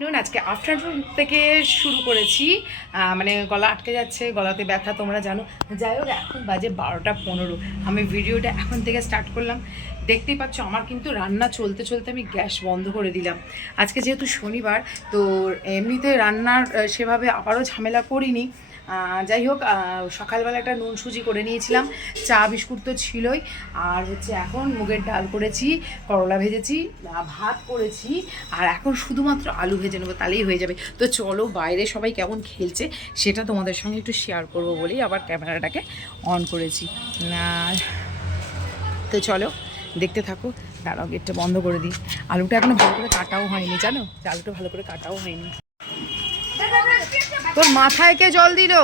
শুনুন আজকে আফটারনুন থেকে শুরু করেছি। মানে গলা আটকে যাচ্ছে, গলাতে ব্যথা, তোমরা জানো। যাই হোক, এখন বাজে বারোটা পনেরো। আমি ভিডিওটা এখন থেকে স্টার্ট করলাম। দেখতেই পাচ্ছ, আমার কিন্তু রান্না চলতে চলতে আমি গ্যাস বন্ধ করে দিলাম। আজকে যেহেতু শনিবার, তো এমনিতে রান্নার সেভাবে আবারও ঝামেলা করিনি। যাই হোক সকালবেলা একটা নুন সুজি করে নিয়েছিলাম। চা বিস্কুট তো ছিলই। আর হচ্ছে এখন মুগের ডাল করেছি, করলা ভেজেছি ভাত করেছি, আর এখন শুধুমাত্র আলু ভেজে নেব, তাহলেই হয়ে যাবে। তো চলো, বাইরে সবাই কেমন খেলছে সেটা তোমাদের সঙ্গে একটু শেয়ার করব বলেই আবার ক্যামেরাটাকে অন করেছি। তো চলো, দেখতে থাকো, দাঁড়াও, গেটটা বন্ধ করে দিই। আলুটা এখনও ভালো করে কাটাও হয়নি, জানো? আলুটা ভালো করে কাটাও হয়নি। তোর মাথায় কে জল দিল?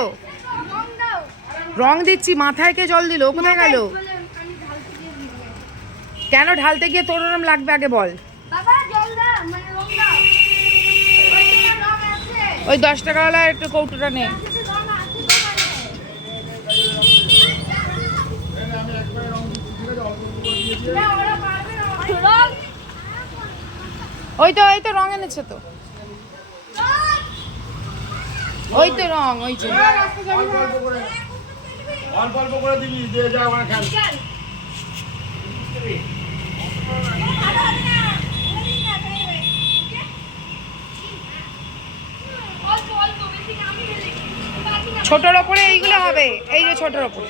রং দিচ্ছি মাথায় কে জল দিল? কোথায় গেল? কেন ঢালতে গিয়ে তোর ওরম লাগবে আগে বল। মানে ওই দশ টাকাওয়ালা একটু কৌটোটা নে। ওই তো ওই তো রং এনেছে তো। ওই তো রং ওই যে। অল্প অল্প করে দিবি দিয়ে যা ওখানে খান ছোটর ওপরে এইগুলো হবে এই যে ছোটর ওপরে।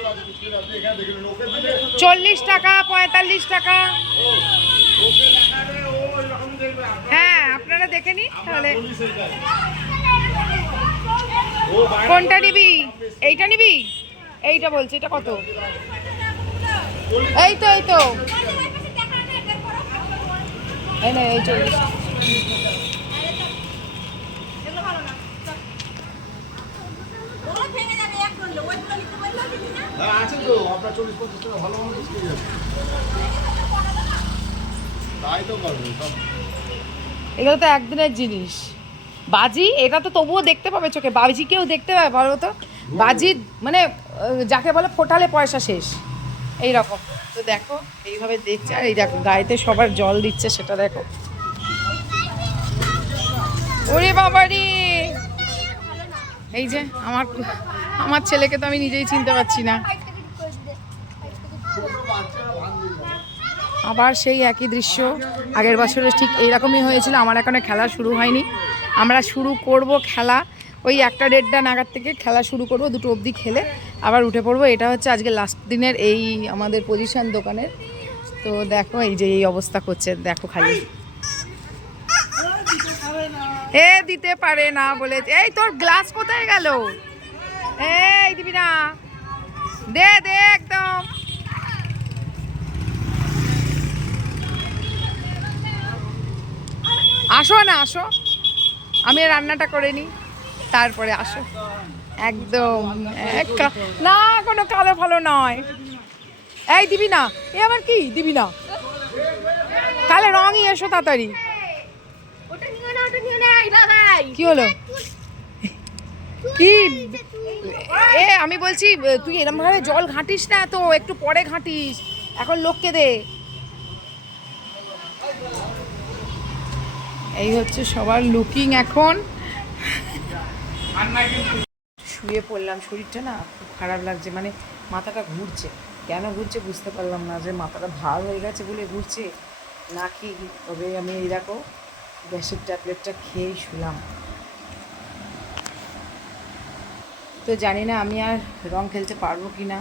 চল্লিশ টাকা পঁয়তাল্লিশ টাকা। হ্যাঁ আপনারা দেখে নিন তাহলে। কোনটা নিবি? এইটা নিবি? এইটা বলছি এটা কত? এই তো এই তো। এই না এই চল্লিশ আছে তো আপনার চল্লিশ পঞ্চাশ টাকা ভালো ভালো বিক্রি হয়ে তাই তো করবেন এগুলো তো একদিনের জিনিস। বাজি, এটা তো তবুও দেখতে পাবে চোখে, বাজিকেও দেখতে পাবে বলো তো বাজি মানে যাকে বলে ফোটালে পয়সা শেষ এই রকম তো দেখো, এইভাবে দেখছে, আর এই দেখো, গায়েতে সবার জল দিচ্ছে, সেটা দেখো। ওরে বাবারি এই যে, আমার আমার ছেলেকে তো আমি নিজেই চিনতে পারছি না। আবার সেই একই দৃশ্য, আগের বছরে ঠিক এইরকমই হয়েছিল, আমার এখনও খেলা শুরু হয়নি। আমরা শুরু করব খেলা। ওই একটা দেড়টা নাগাদ থেকে খেলা শুরু করব, দুটো অবধি খেলে। আবার উঠে পড়ব। এটা হচ্ছে আজকে লাস্ট দিনের এই আমাদের পজিশন দোকানের। তো দেখো এই যে এই অবস্থা করছে। দেখো খালি। এ দিতে পারে না বলে এই তোর গ্লাস কোথায় গেল? এই দিবি না। দে দে একদম। আসো না, আসো। আমি রান্নাটা করে নিই। তারপরে আসো। একদম এক না কোনো কালো ভালো নয়। এই দিবি না। এ আবার কি? দিবি না। তাহলে রঙই এসো তাড়াতাড়ি। কি হলো? কি? এ আমি বলছি তুই এরম ভাবে জল ঘাঁটিস না তো একটু পরে ঘাঁটিস। এখন লোককে দে। এই হচ্ছে সবার লুকিং এখন। শুয়ে পড়লাম, শরীরটা না খুব খারাপ লাগছে মানে মাথাটা ঘুরছে। কেন ঘুরছে বুঝতে পারলাম না যে মাথাটা ভার হয়ে গেছে বলে ঘুরছে। নাকি তবে আমি এই দেখো, গ্যাসের ট্যাবলেটটা খেয়েই শুলাম। তো জানি না আমি আর রং খেলতে পারব কি না।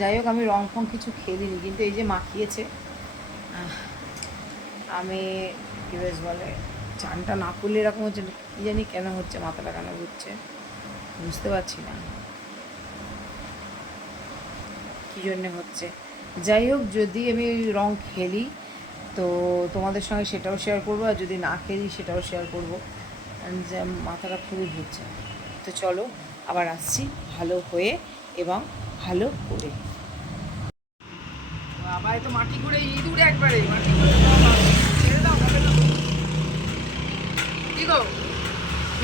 যাই হোক, আমি রং ফং কিছু খেলিনি, কিন্তু এই যে মাখিয়েছে আমি কী বেশ বলে চানটা না করলে এরকম হচ্ছে কী জানি কেন হচ্ছে মাথাটা কেন ঘুরছে বুঝতে পারছি না। কী জন্যে হচ্ছে? যাই হোক, যদি আমি রং খেলি, তো তোমাদের সঙ্গে সেটাও শেয়ার করব, আর যদি না খেলি, সেটাও শেয়ার করব। যে মাথাটা খুবই ঘুরছে। তো চলো, আবার আসছি ভালো হয়ে এবং ভালো করে। বাবা তো মাটি করে ইঁদুরে একবারে মাটি করে ছেড়ে দাও হবে না। কি গো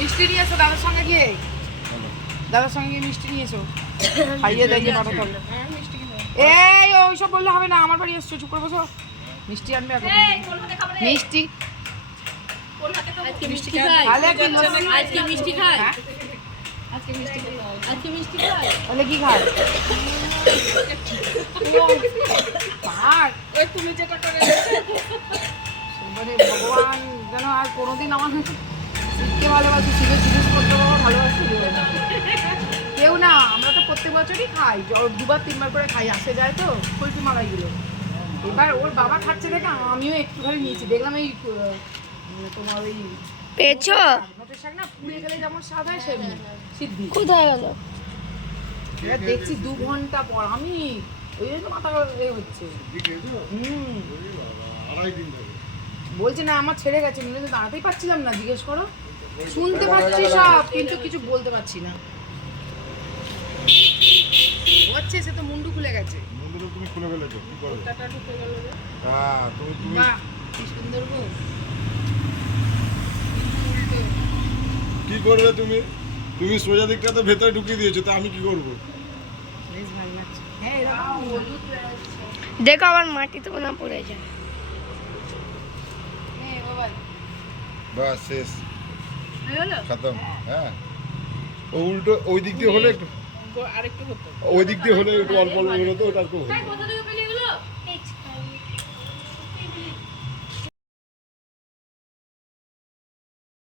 মিষ্টি নিয়ে এসো দাদার সঙ্গে গিয়ে। দাদার সঙ্গে গিয়ে মিষ্টি নিয়ে এসো। খাইয়ে দাইয়ে পাঠাতে হবে এই ওইসব বললে হবে না আমার বাড়ি এসছো চুপ করে বসো। মিষ্টি আনবে এখন? মিষ্টি। কি মিষ্টি খাই। হ্যাঁ? আজকে মিষ্টি খাই। আজকে মিষ্টি খাই। তাহলে কি খায় তুমি যেটা করে ভগবান যেন আর কোনোদিন আমার শিখতে ভালোবাসি শিখে জিজ্ঞেস করতে পারব ভালোবাসি কেউ না আমরা তো প্রত্যেক বছরই খাই। দুবার তিনবার করে খাই আসে যায় তো পোলট্রি মালাইগুলো এবার ওর বাবা খাচ্ছে দেখে আমিও একটুখানি নিয়েছি। দেখলাম এই তোমার ওই পেয়েছ? শাক না পুড়ে গেলে যেমন স্বাদ হয় সেমনি। সিদ্ধি। কোথায় গেল? এবার দেখছি দু ঘণ্টা পর আমি ওই জন্য মাথা এ হচ্ছে। হুম। বলছে না আমার ছেড়ে গেছে দাঁড়াতেই পারছিলাম না জিজ্ঞেস করো। শুনতে পাচ্ছি সব কিন্তু কিছু বলতে পারছি না। হচ্ছে সে তো মুন্ডু খুলে গেছে। মন্দিরে তুমি খুলে ফেলেছো কি করবে? টাটা ঢুকে গেল হ্যাঁ তুমি তুমি বাহ কি সুন্দর গো। কি করবে তুমি? তুমি সোজা দিকটা তো ভেতরে ঢুকিয়ে দিয়েছ তা আমি কি করব? বেশ ভালো লাগছে। হ্যাঁ এরকম হলুদ দেখো আমার মাটিতে না পড়ে যায়। হ্যাঁ বাস শেষ। খতম হ্যাঁ। ও উল্টো ওই দিক দিয়ে হলে একটু আরেকটু হতো। ওই দিক দিয়ে হলে একটু অল্প অল্প হলে তো ওটা একটু হতো।